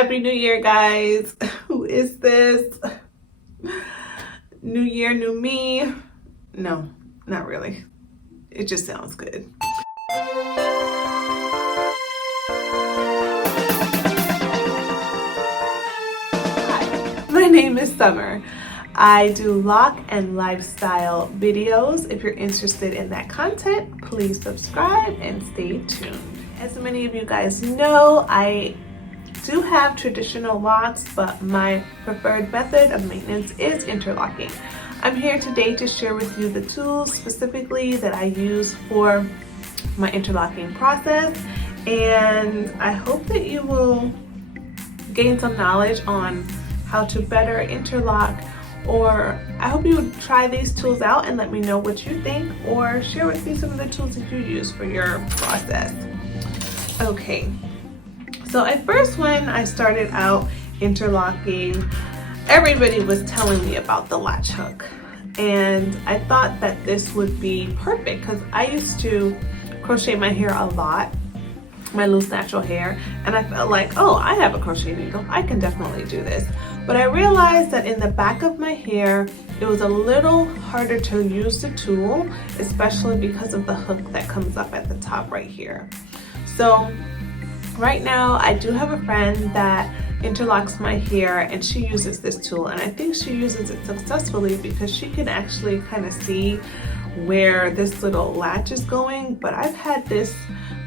Happy New Year, guys. Who is this? New year, new me? No, not really. It just sounds good. Hi, my name is Summer. I do lock and lifestyle videos. If you're interested in that content, please subscribe and stay tuned. As many of you guys know, I do have traditional locks, but my preferred method of maintenance is interlocking. I'm here today to share with you the tools specifically that I use for my interlocking process, and I hope that you will gain some knowledge on how to better interlock, or I hope you would try these tools out and let me know what you think, or share with me some of the tools that you use for your process. Okay. So at first, when I started out interlocking, everybody was telling me about the latch hook. And I thought that this would be perfect because I used to crochet my hair a lot, my loose natural hair. And I felt like, oh, I have a crochet needle. I can definitely do this. But I realized that in the back of my hair, it was a little harder to use the tool, especially because of the hook that comes up at the top right here. So right now, I do have a friend that interlocks my hair, and she uses this tool, and I think she uses it successfully because she can actually kind of see where this little latch is going. But I've had this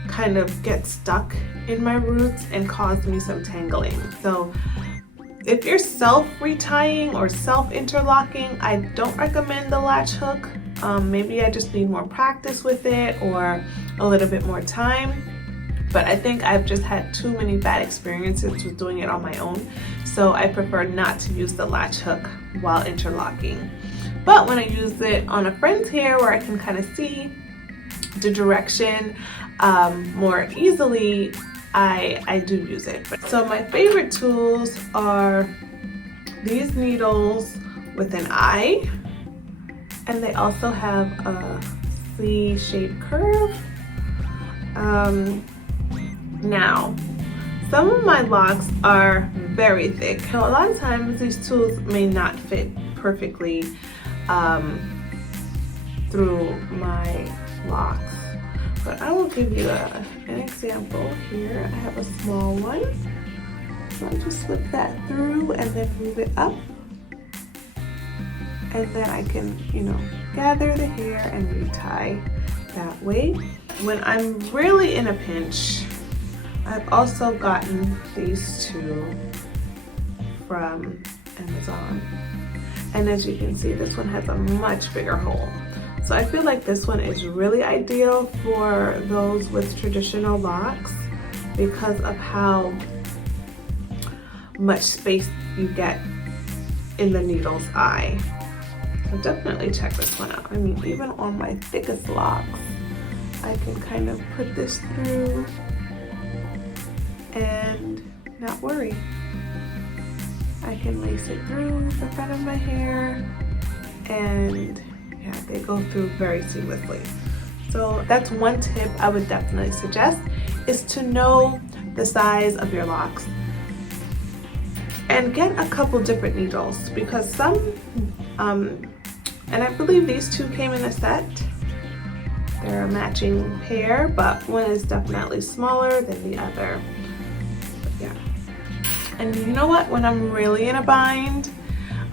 kind of get stuck in my roots and cause me some tangling. So if you're self-retying or self-interlocking, I don't recommend the latch hook. Maybe I just need more practice with it or a little bit more time. But I think I've just had too many bad experiences with doing it on my own. So I prefer not to use the latch hook while interlocking. But when I use it on a friend's hair where I can kind of see the direction more easily, I do use it. So my favorite tools are these needles with an eye, and they also have a C-shaped curve. Now, some of my locks are very thick. So a lot of times these tools may not fit perfectly through my locks. But I will give you an example here. I have a small one. So I'll just slip that through and then move it up. And then I can, gather the hair and retie that way. When I'm really in a pinch, I've also gotten these two from Amazon. And as you can see, this one has a much bigger hole. So I feel like this one is really ideal for those with traditional locks because of how much space you get in the needle's eye. So definitely check this one out. I mean, even on my thickest locks, I can kind of put this through and not worry. I can lace it through the front of my hair, and yeah, they go through very seamlessly. So that's one tip I would definitely suggest, is to know the size of your locks and get a couple different needles, because some, and I believe these two came in a set. They're a matching pair, but one is definitely smaller than the other. Yeah. And you know what? When I'm really in a bind,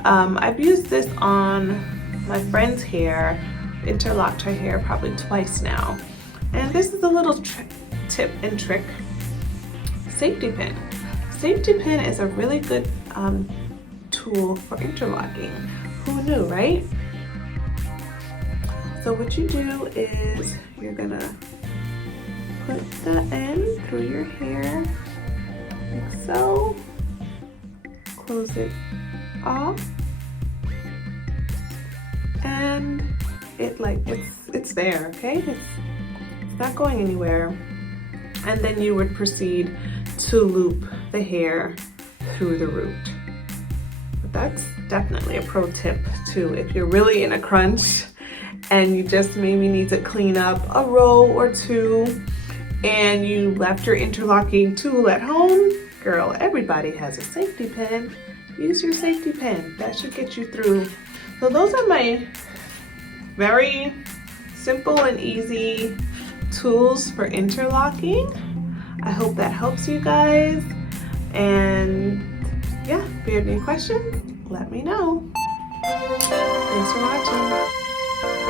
I've used this on my friend's hair, interlocked her hair probably twice now. And this is a little tip and trick. Safety pin. Safety pin is a really good tool for interlocking. Who knew, right? So what you do is you're gonna put the end through your hair, like so. Close it off, and it's there, okay? It's not going anywhere. And then you would proceed to loop the hair through the root. But that's definitely a pro tip too, if you're really in a crunch and you just maybe need to clean up a row or two and you left your interlocking tool at home. Girl, every everybody has a safety pin. Use your safety pin. That should get you through. So those are my very simple and easy tools for interlocking. I hope that helps you guys. And yeah, if you have any questions, let me know. Thanks for watching.